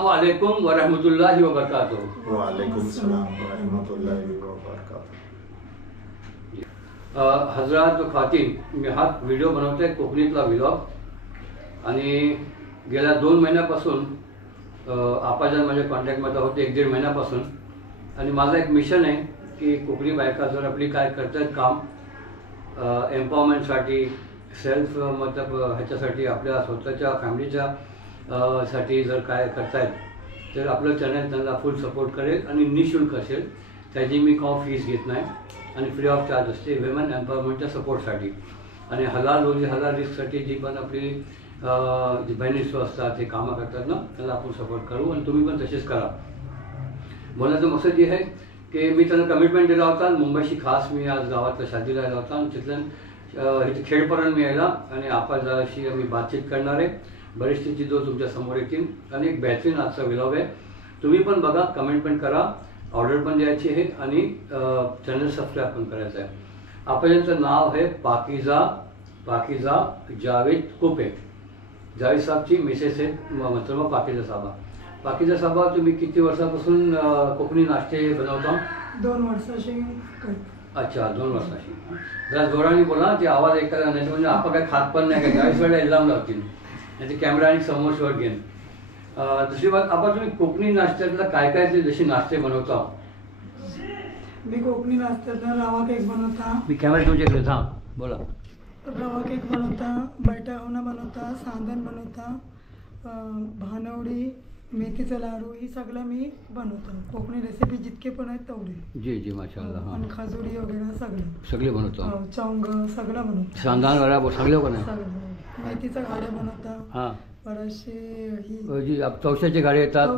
अस्सलाम वालेकुम वरहमतुल्लाहि वबरकातुहू। वालेकुम सलाम वरहमतुल्लाहि वबरकातुहू। हजरात व खातीन, मी हा व्हिडिओ बनवतोय कोकणीतला व्लॉग आणि गेल्या 2 महिन्यापासून आपाजन माझ्या कॉन्टॅक्टमध्ये होते, 1-1.5 महिन्यापासून। आणि माझं एक मिशन आहे की कोकणी बायका जर आपली काय करतात काम एम्पॉवरमेंटसाठी, सेल्फ मतलब ह्याच्यासाठी, आपल्या स्वतःच्या फॅमिलीच्या साठी जर काय करतायत तर आपलं चॅनल त्यांना फुल सपोर्ट करेल आणि निःशुल्क असेल, त्याची मी फीस घेत नाही आणि फ्री ऑफ चार्ज असते विमेन एम्पॉवरमेंटच्या सपोर्टसाठी। आणि हलाल रोजी हलाल रिस्कसाठी जी पण आपली जी बहिणीसो असतात ते कामं करतात ना, त्यांना आपण सपोर्ट करू आणि तुम्ही पण तसेच करा। बोलण्याचं मकसद हे आहे की मी त्यांना कमिटमेंट दिला होता, मुंबईशी खास मी आज गावातल्या शादीला आला होता आणि तिथलं इथे खेडपर्यंत मी यायला आणि आपाशी मी बातचीत करणार आहे। बरेचसे चित्र तुमच्या समोर येतील आणि एक बेहतरीन आजचा व्लॉग आहे, तुम्ही पण बघा, कमेंट पण करा, ऑर्डर पण द्यायची आहे आणि चॅनल सबस्क्राईब पण करायचं आहे। आपल्याचं नाव आहे पाकिजा जावेद कोपे। जावेद साहेबची मिसेस आहे, मतलब पाकिजा साहेबा। पाकिजा साहेबा, तुम्ही किती वर्षापासून कोकणी नाश्ते बनवता? 2 वर्षाशी। अच्छा, 2 वर्षाशी। जरा जोराने बोला, ते आवाज ऐकायला नाही म्हणजे आपण काय खात पण नाही, काय 40 वेळा इल्जाम लावतील आणि ते कॅमेरा आणि समोरवर घेईन। दुसरी बात, आपण तुम्ही कोकणी नाश्त्यातला काय काय ते जसे नाश्ते बनवता? मी कोकणी नाश्त्यातला रवा केक बनवता। मी कॅमेरा तुमच्याकडे थांब, बोला। रवा केक बनवता, बैठावणा बनवता, सांदण बनवता, भानवडी, मेथीचं लाडू, ही सगळं मी बनवतो। कोकणी रेसिपी जितके पण आहेत तेवढे। जी जी, माशाअल्लाह। हां, आणि खजुरी वगैरे सगळे बनवतो। चौंग सगळं बनवतो। सांदान वडा सगळे पण आहे। मेथीचं गाड्या बनवता। हां, बरेचसे जी चौशाचे गाडी येतात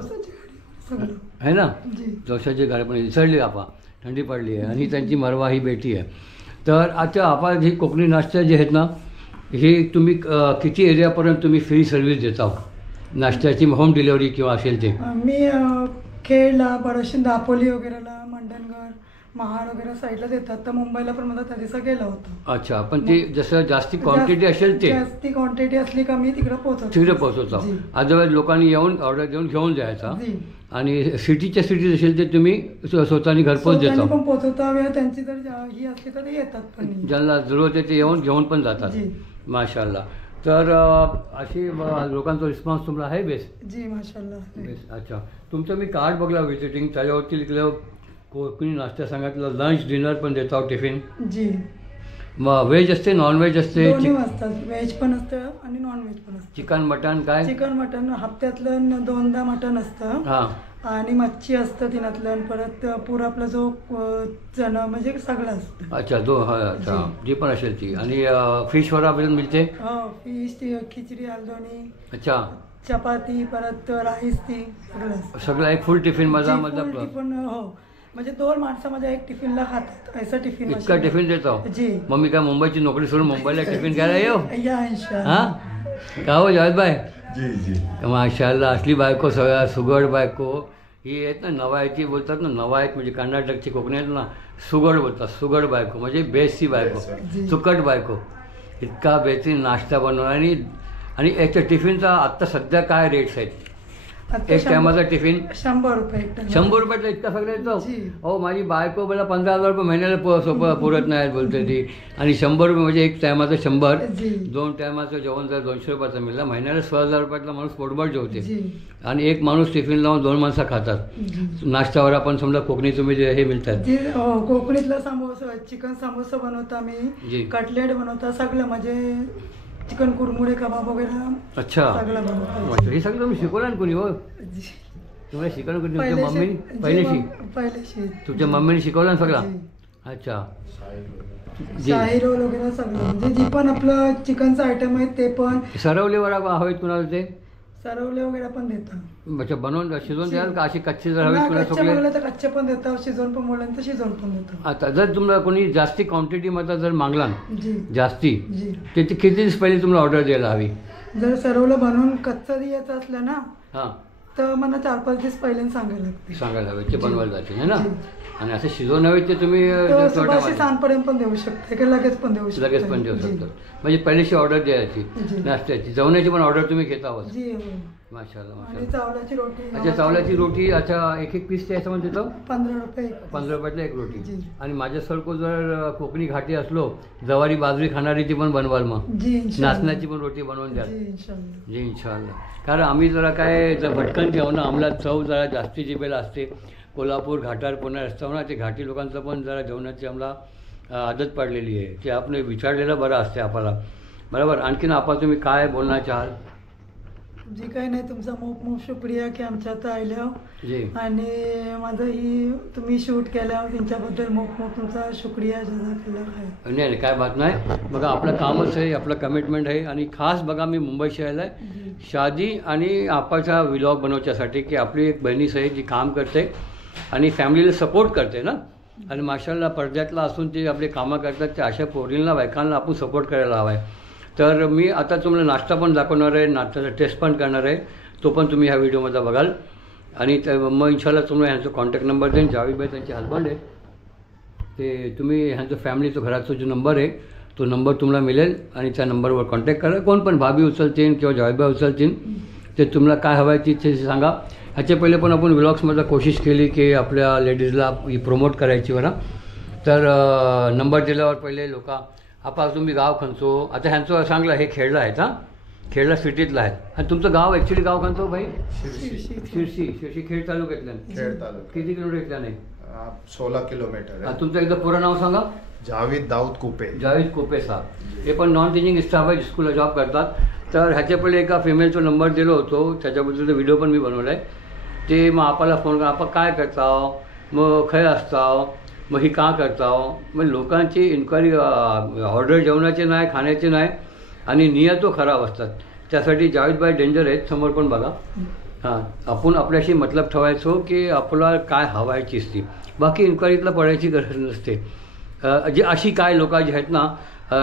सगळं आहे ना? जी, चौशाची गाडी पण इसळली, आपा थंडी पडली आहे आणि त्यांची मरवा ही बेटी आहे। तर आता आपण ही कोकणी नाश्ते जे आहेत ना, हे तुम्ही किती एरियापर्यंत तुम्ही फ्री सर्व्हिस देता नाश्त्याची, होम डिलिव्हरी किंवा असेल ते? मी खेडला, बरेचसे दापोली वगैरेला, मंडणगड, महाड वगैरे साईडला देतात, तर मुंबईला पण मला त्या दिवसा गेलं होतं। अच्छा, पण ते जसं जास्ती क्वांटिटी असेल ते जास्ती क्वांटिटी असली का मी तिकडे पोहोचवतो। अदरवाईज लोकांनी येऊन ऑर्डर देऊन घेऊन जायचा जी। आणि सिटीच्या सिटीत असेल ते तुम्ही स्वतःनी घरपोच देता? पण पोहोचवता वेळ त्यांची जर ही असली तर ते येतात पण, ज्यांना जरूरत आहे ते येऊन घेऊन पण जातात। माशाअल्लाह। तर अशी लोकांचा रिस्पॉन्स तुम्हाला आहे बेस्ट? जी, माशाअल्लाह बेस्ट। अच्छा, तुमचं मी कार्ड बघला व्हिजिटिंग, त्याच्यावरती लिहिलं कोकणी नाश्ता सांगितलं, लंच डिनर पण देता टिफिन? जी। मग व्हेज असते नॉन व्हेज असते? दोन्ही असतात, व्हेज पण असतं आणि नॉन व्हेज पण असतं। चिकन मटन काय? चिकन मटन हप्त्यातलं 2दा मटन असतं। हां, आणि मच्छी असतं दिनातलं, परत पुरा आपला जो चणा म्हणजे सगळं असतं। अच्छा, अच्छा, जी पण असेल ती। आणि फिश वगैरे पण मिळते? फिश, खिचडी, आलदोणी, अच्छा, चपाती, परत राईस, ती सगळं एक फुल टिफिन माझा मतलब? टिफिन, हो, म्हणजे 2 माणसामध्ये एक टिफिनला खातात असं टिफिन। इतका टिफिन देतो? जी। मग मी काय मुंबईची नोकरी सोडून मुंबईला टिफिन घ्यायला येऊ? या इंशाअल्लाह। हां, का हो जावेद भाई? जी जी, माशाअल्लाह, असली बायको, सगळ्या सुगड बायको ही आहेत ना, नवायची बोलतात ना, नवायत म्हणजे कर्नाटकची कोकणी आहेत ना, सुगड बोलतात, सुगड बायको म्हणजे बेस्टची बायको, सुकट बायको। इतका बेहतरीन नाश्ता बनवणार आणि याच्या टिफिनचा आत्ता सध्या काय रेट्स आहेत? एक टायमाचा टिफिन 100 रुपये। 100 रुपयाचा इतका सगळं येतो? हो, माझी बायको मला 15,000 रुपये महिन्याला पुरत नाही बोलते ती, आणि 100 रुपये म्हणजे एक टायमाचं 100, 2 टायमाचं जेवण जर 200 रुपयाचं मिळालं, महिन्याला 16,000 रुपयातला माणूस पोटभर जेवते आणि एक माणूस टिफिन लावून 2 माणसं खातात। नाश्त्यावर आपण समजा कोकणी तुम्ही जे हे मिळतात, कोकणीतला समोसा, चिकन समोसा बनवता मी, कटलेट बनवता, सगळं म्हणजे चिकन कुरमुरे, कबाब वगैरे। अच्छा, सगळं बनवतो। हे सगळं तुम्ही शिकवलं ना कोणी? हो, तुम्हाला शिकवलं कोणी? तुमच्या मम्मीने पहिलेशी तुमच्या मम्मीने शिकवलं ना सगळं? अच्छा, शाही रोल वगैरे सगळं, म्हणजे जे पण आपलं चिकनचं आयटम आहे ते पण। सरवले वडा हवेत कुणाला? ते सरवले वगैरे पण देतात। अच्छा, बनवून शिजवून द्याल का अशी कच्चे जर हवेत कुणा? कच्चे पण देतात, शिजवून पण बोललं तर शिजवून पण देतात। आता जर तुम्हाला कोणी जास्ती क्वांटिटीमध्ये जर मागला जास्ती, ते किती दिवस पहिले तुम्हाला ऑर्डर द्यायला हवी? जर सरवलं बनवून कच्चं द्यायचं असलं ना, हां, तर मला 4-5 दिवस पहिले सांगायला हवे, ते बनवायला जाते है ना? आणि असं शिजवून हवे ते तुम्ही सांजपर्यंत पण देऊ शकता की लगेच पण देऊ शकता? म्हणजे पहिल्याशी ऑर्डर द्यायची नाश्त्याची, जेवणाची पण ऑर्डर तुम्ही घेता आहोत? माशाल्लाह आणि माशाल्लाह. चावल्याची रोटी अच्छा चावल्याची रोटी अच्छा एक एक पीस त्याचं म्हणते तो 15 रुपये एक. 15 रुपयातला एक जी. रोटी. आणि माझ्यासारखं जर कोकणी घाटी असलो ज्वारी बाजरी खाणारी ती पण बनवाल मग जी इंशाल्लाह. नाचण्याची पण रोटी बनवून द्याल. जी इंशाल्लाह. जी इंशाल्लाह. कारण आम्ही जरा काय जर भटकन जेवण आम्हाला चव जरा जास्ती जिभेला असते. कोल्हापूर घाटावर पुणे रस्त्यावर ना ते घाटी लोकांचं पण जरा जेवणाची आम्हाला आदत पडलेली आहे ते आपण विचारलेलं बरं असते आपल्याला बरोबर. आणखीन आपण तुम्ही काय बोलणार चाहाल? जी काही नाही तुमचा मोप मोप शुक्रिया की आमच्या आता आयल्या जी आणि माझं ही तुम्ही शूट केल्यावर त्यांच्याबद्दल मोप मोप तुमचा शुक्रिया जजाकल्ला खाय. नाही काय बात नाही. बघा आपलं कामच आहे आपलं कमिटमेंट आहे. आणि खास बघा मी मुंबई शहराला आहे शादी आणि आपाचा व्लॉग बनवण्यासाठी की आपली एक बहिणीच आहे जी काम करते आणि फॅमिलीला सपोर्ट करते ना. आणि माशाल्लाह पडद्यातला असून ते आपले कामं करतात त्या अशा पोरींना बायकांना आपण सपोर्ट करायला हवा आहे. तर मी आता तुम्हाला नाश्ता पण दाखवणार आहे नाश्त्याचा टेस्ट पण करणार आहे तो पण तुम्ही ह्या व्हिडिओमध्ये बघाल. आणि मग इंशाल्लाह तुम्हाला ह्यांचा कॉन्टॅक्ट नंबर देईन. जावेदभाई त्यांचे हजबंड आहे ते तुम्ही ह्यांचं फॅमिलीचा घराचा जो नंबर आहे तो नंबर तुम्हाला मिळेल आणि त्या नंबरवर कॉन्टॅक्ट करा. कोण पण भाभी उचलतील किंवा जावेदभाई उचलतील ते तुम्हाला काय हवं आहे ते सांगा. ह्याच्या पहिले पण आपण व्लॉग्समध्ये कोशिश केली की आपल्या लेडीजला ही प्रमोट करायची बरं. तर नंबर दिल्यावर पहिले लोक आपण तुम्ही गाव खंचो आता ह्यांचं सांगलं हे खेळलं आहेत हां खेळला सिटीतलं आहे. आणि तुमचं गाव ॲक्च्युली गाव खंचो भाई शिरशी खेड तालुक्यातलं खेड तालुका किती किलोमीटर इथला नाही 16 किलोमीटर आहे. तुमचं एकदा पूर्ण नाव सांगा. जावेद दाऊद कुपे. जावेद कोपे साहेब हे पण नॉन टीचिंग स्टाफ आहे स्कूलला जॉब करतात. तर ह्याच्या पहिले एका फिमेलचा नंबर दिलो होतो त्याच्याबद्दलचा व्हिडिओ पण मी बनवला आहे. ते मग आपल्याला फोन करा आपण काय करताव मग खय असताव मग ही का करताव. मग लोकांची इन्क्वायरी ऑर्डर जेवणाचे नाही खाण्याचे नाही आणि नियतो खराब असतात. त्यासाठी जावेदभाई डेंजर आहेत समोर पण बघा. हां आपण आपल्याशी मतलब ठेवायचो की आपल्याला काय हवं आहे चीज ती बाकी इन्क्वायरीतला पडायची गरज नसते. जी अशी काय लोक जी आहेत ना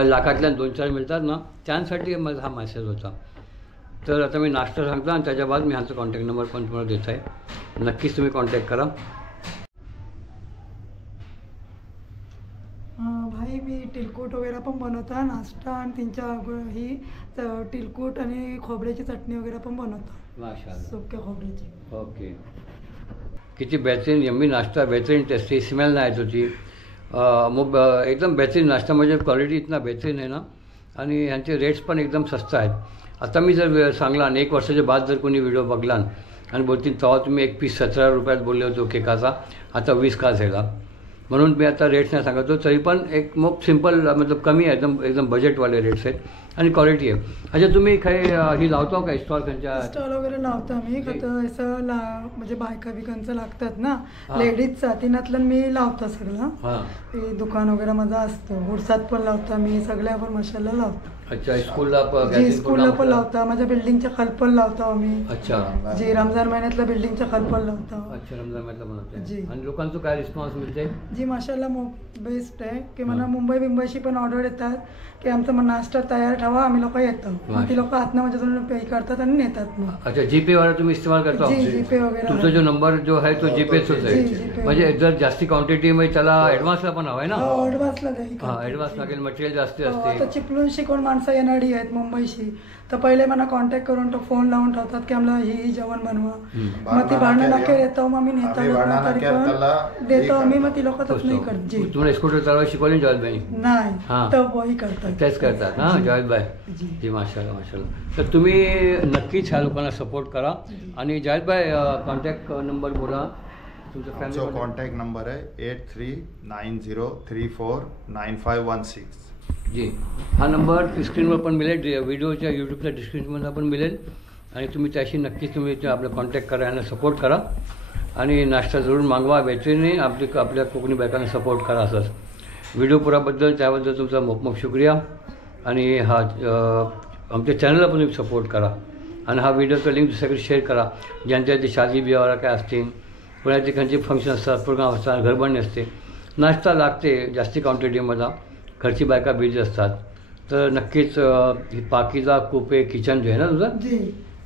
लाखातल्या 2-4 मिळतात ना त्यांसाठी माझा हा मेसेज होता. तर आता मी नाश्ता सांगतो आणि त्याच्या बाद मी ह्यांचा कॉन्टॅक्ट नंबर पण तुम्हाला देत आहे. नक्कीच तुम्ही कॉन्टॅक्ट करा. भाई मी तिलकूट वगैरे पण बनवता नाश्ता आणि त्यांच्या ही तिलकूट आणि खोबऱ्याची चटणी वगैरे पण बनवता माशाल्लाह सुक्या खोबऱ्याची. ओके किती बेहतरीन यम्मी नाश्ता बेहतरीन टेस्टी स्मेल नाही येत होती. मग एकदम बेहतरीन नाश्ता म्हणजे क्वालिटी इतना बेहतरीन आहे ना आणि ह्यांचे रेट्स पण एकदम स्वस्त आहेत. आता मी जर सांगला आणि 1 वर्षाच्या बाद जर कोणी व्हिडिओ बघला आणि बोलतील तेव्हा तुम्ही एक पीस 17 रुपयात बोलले होतो केकाचा आता 20 का झाला म्हणून मी आता रेट्स नाही सांगतो. तरी पण एक मग सिम्पल मतलब कमी आहे एकदम बजेटवाले रेट्स आहेत आणि क्वालिटी आहे. अच्छा तुम्ही काही ही लावतो का स्टॉल त्यांच्या स्टॉल वगैरे लावतो मी कसं असं म्हणजे बायका बिकांचं लागतात ना हा. लेडीजचा तिनातलं मी लावतो सगळं. हां ते दुकान वगैरे माझं असतं उरसात पण लावता मी सगळ्यावर मशाला लावतो. अच्छा स्कूलला जी स्कूलला पण लावता माझ्या बिल्डिंगच्या खाली पण लावतो आम्ही. अच्छा जी रमजान महिन्यातल्या बिल्डिंगच्या खाली पण लावतो. अच्छा रमजान महिन्यातला बनवते जी. आणि लोकांचं काय रिस्पॉन्स मिळते? जी माशाला बेस्ट आहे की मला मुंबईशी पण ऑर्डर येतात की आमचा मग नाश्ता तयार ठेवा आम्ही लोक येतो मग ती लोक हातनं माझ्याकडून पे करतात आणि नेतात मग. अच्छा जीपे वाला तुम्ही इस्तेमाल करता? जी जीपे वगैरे तुमचा जो नंबर जो आहे तो जीपेच जी, आहे GPay. म्हणजे जर जास्ती क्वांटिटी मध्ये त्याला ऍडव्हान्सला पण हवाय ना? ॲडव्हान्सला हां ऍडव्हान्स लागेल मटेरियल जास्ती आता असते. चिपळूण शिकवून माणसं येणारी आहेत मुंबईशी तर पहिले मला कॉन्टॅक्ट करून तो फोन लावून ठेवतात की आम्हाला ही जेवण बनवा. मग ती भांडणं नक्की येतो मग आम्ही नेता आम्ही भांडणं तरी केलं त्याला पण देतो हे आम्ही मग ती लोक तसं नाही करत. जी तुम्हाला स्कूटर चालवायला शिकवली जावेदभाई? नाही हां. तर वही करतात तेच करतात हां जावेदभाई. जी. जी माशाल्लाह माशाल्लाह. तर तुम्ही नक्कीच ह्या लोकांना सपोर्ट करा. आणि जावेदभाई कॉन्टॅक्ट नंबर बोला तुमच्या आमचा फॅमिली. कॉन्टॅक्ट नंबर आहे 8390349516. जी हा नंबर स्क्रीनवर पण मिळेल व्हिडिओच्या यूट्यूबच्या डिस्क्रिप्शनमध्ये पण मिळेल आणि तुम्ही त्याशी नक्कीच तुम्ही आपला कॉन्टॅक्ट करा यांना सपोर्ट करा आणि नाश्ता जरूर मागवा. बेचैनी आपल्या कोकणी बायकांना सपोर्ट करा. असंच व्हिडिओ पुराबद्दल त्याबद्दल तुमचा मोप शुक्रिया. आणि हा आमच्या चॅनलला पण तुम्ही सपोर्ट करा आणि हा व्हिडिओचा लिंक दुसऱ्याकडे शेअर करा. ज्यांच्या ते शादी बियावाला काय असतील पुण्या ठिकाणचे फंक्शन असतात प्रोग्राम असतात घरबंदी असते नाश्ता लागते जास्ती क्वांटिटीमध्ये घरची बायका बिझी असतात. तर नक्कीच ही पाकीजा कोपे किचन जे आहे ना तुझं? जी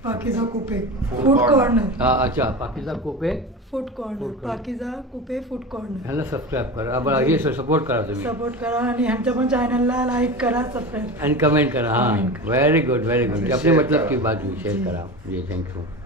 पाकीजा कुपे Food फूड corner. कॉर्नर. अच्छा पाकीजा कोपे फूड कॉर्नर, पाकीजा कुपे फूड कॉर्नर. ह्याला सबस्क्राईब करा. बरं हे सपोर्ट करा तुम्ही सपोर्ट करा आणि ह्यांच्या पण चॅनलला लाईक करा, सबस्क्राईब. आणि कमेंट करा. हां Comment करा. Very good very good. आणि अपने share मतलब करा. की बात हुई शेअर करा. जी थँक्यू.